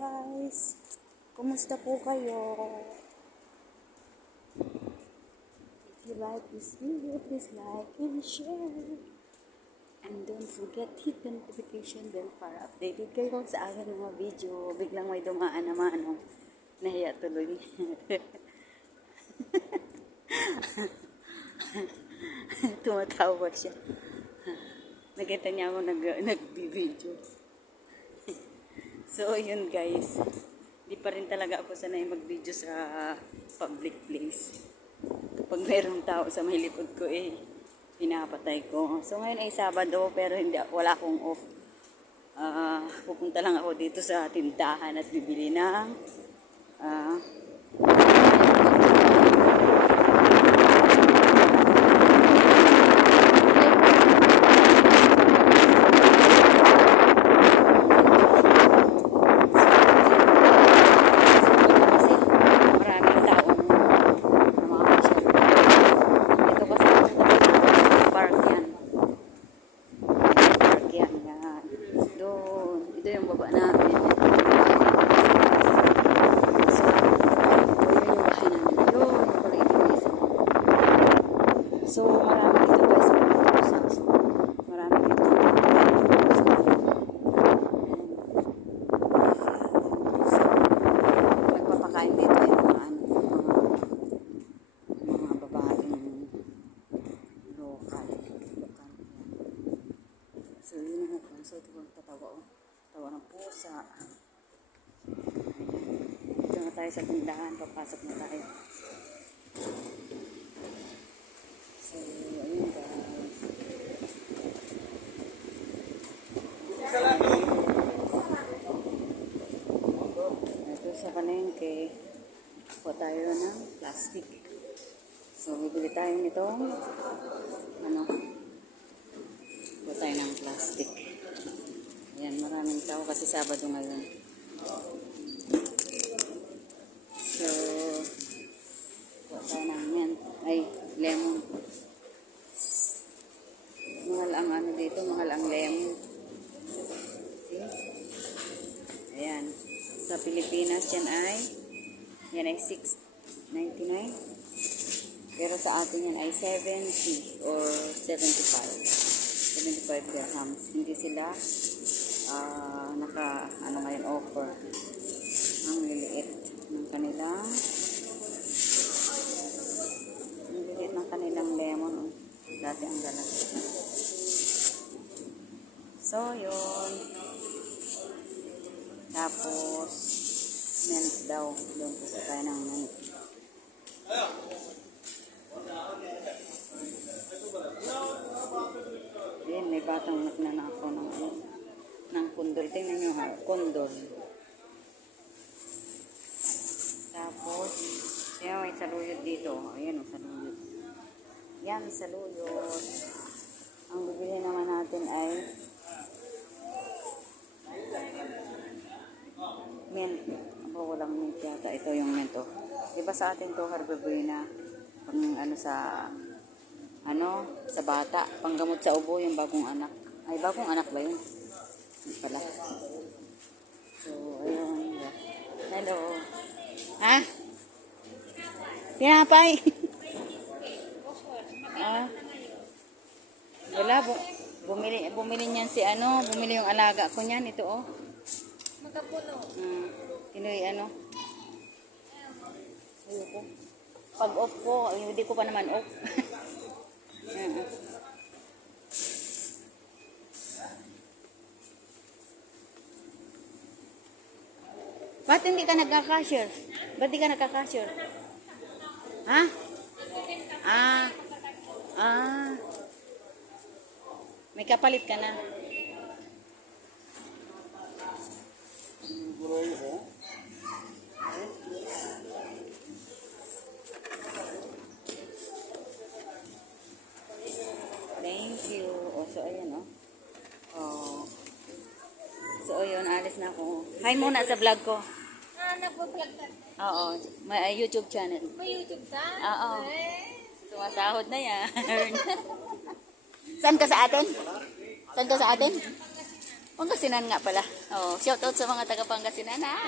guys! Kumusta po kayo? If you like this video, please like and share. And don't forget hit the notification bell para updated kayo sa aking mga video. Biglang may dumaan naman, nahiya tuloy. Tumatawa siya. Nakita niya ako nag-video. So, yun guys. Di pa rin talaga ako sanay mag-video sa public place. Kapag mayroong tao sa may likod ko, pinapatay ko. So, ngayon ay Sabado, pero wala akong off. Pupunta lang ako dito sa tindahan at bibili ng So, marami dito guys, marami dito. So, nagpapakain dito ay mga babaeng lokal. So, yun ang puso. Ito ang tawa ng pusa. Dito na tayo sa tindahan, papasok na tayo. So, ayun guys. Ito sa palengke, kuha tayo ng plastic. So, bibili tayo nitong kuha tayo ng plastic. Ayan, maraming tao kasi Sabado ngayon. So, kuha tayo ng lemon. Mahal ang dito, mahal ang lemon. See? Ayan. Sa Pilipinas yan ay 6.99. Pero sa atin yan ay 70 or 75 dirhams. Hindi sila ngayon offer. Ang liliit ng kanilang lemon. Dati ang galang. So, yun. Tapos, mint daw. Doon po tayo ng mint. Ayan, may batang nagnanako ng kondol. Tingnan nyo ha, kondol. Tapos, may saluyot dito. Ayan, saluyot. Yan, saluyot. Ang bibili naman natin ay mint. Walang mint yata. Ito yung mint. Diba sa atin to, Harbabuena, pang sa bata, panggamot sa ubo, yung bagong anak. Ay, bagong anak ba yun? Hindi pala. So, ayun. Hello. Ha? Pinapay. Wala, bumili niyan bumili yung alaga ko niyan, ito Magkapuno. Pinoy ayoko. Pag off ko, hindi ko pa naman off. Ba't hindi ka nagka-cashier? Ba't di ka nagka-cashier? Ha? May kapalit ka na. Thank you. So, ayan So, ayun, alis na ako. Hi muna sa vlog ko. Nag-vlog ka? Oo, may YouTube channel. May YouTube ka? Oo. Sumasahod na yan. Saan ka sa atin? Pangasinan nga pala. Oh, shout out sa mga taga Pangasinan. Ah!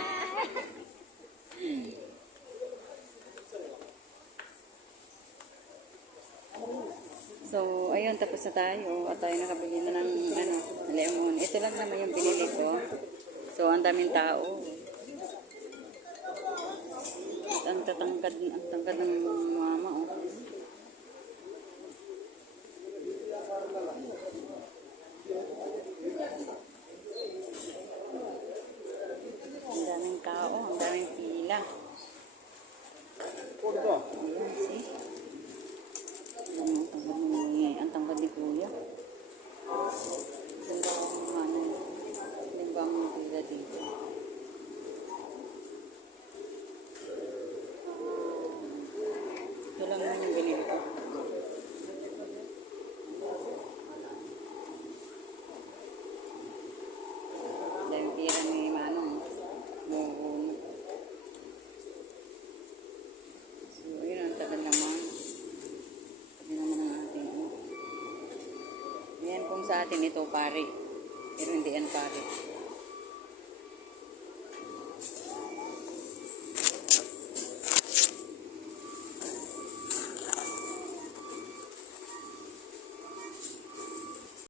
So, ayun, tapos na tayo. At tayo nakabili na ng, lemon. Ito lang naman yung binili ko. So, ang daming tao. At ang tangkad ng mama, oh. Ang daming tao, ang daming pila. Ayan, see? Ang tangkad ni Kuya. Ganda ko ng limbang pila dito. Ito lang naman yung binili ko. Dahil pira ni Manong. Buhon. So, yun ang tagal naman. Tagal naman ang ating. Yan kung sa atin ito pare. Pero hindi yan pare.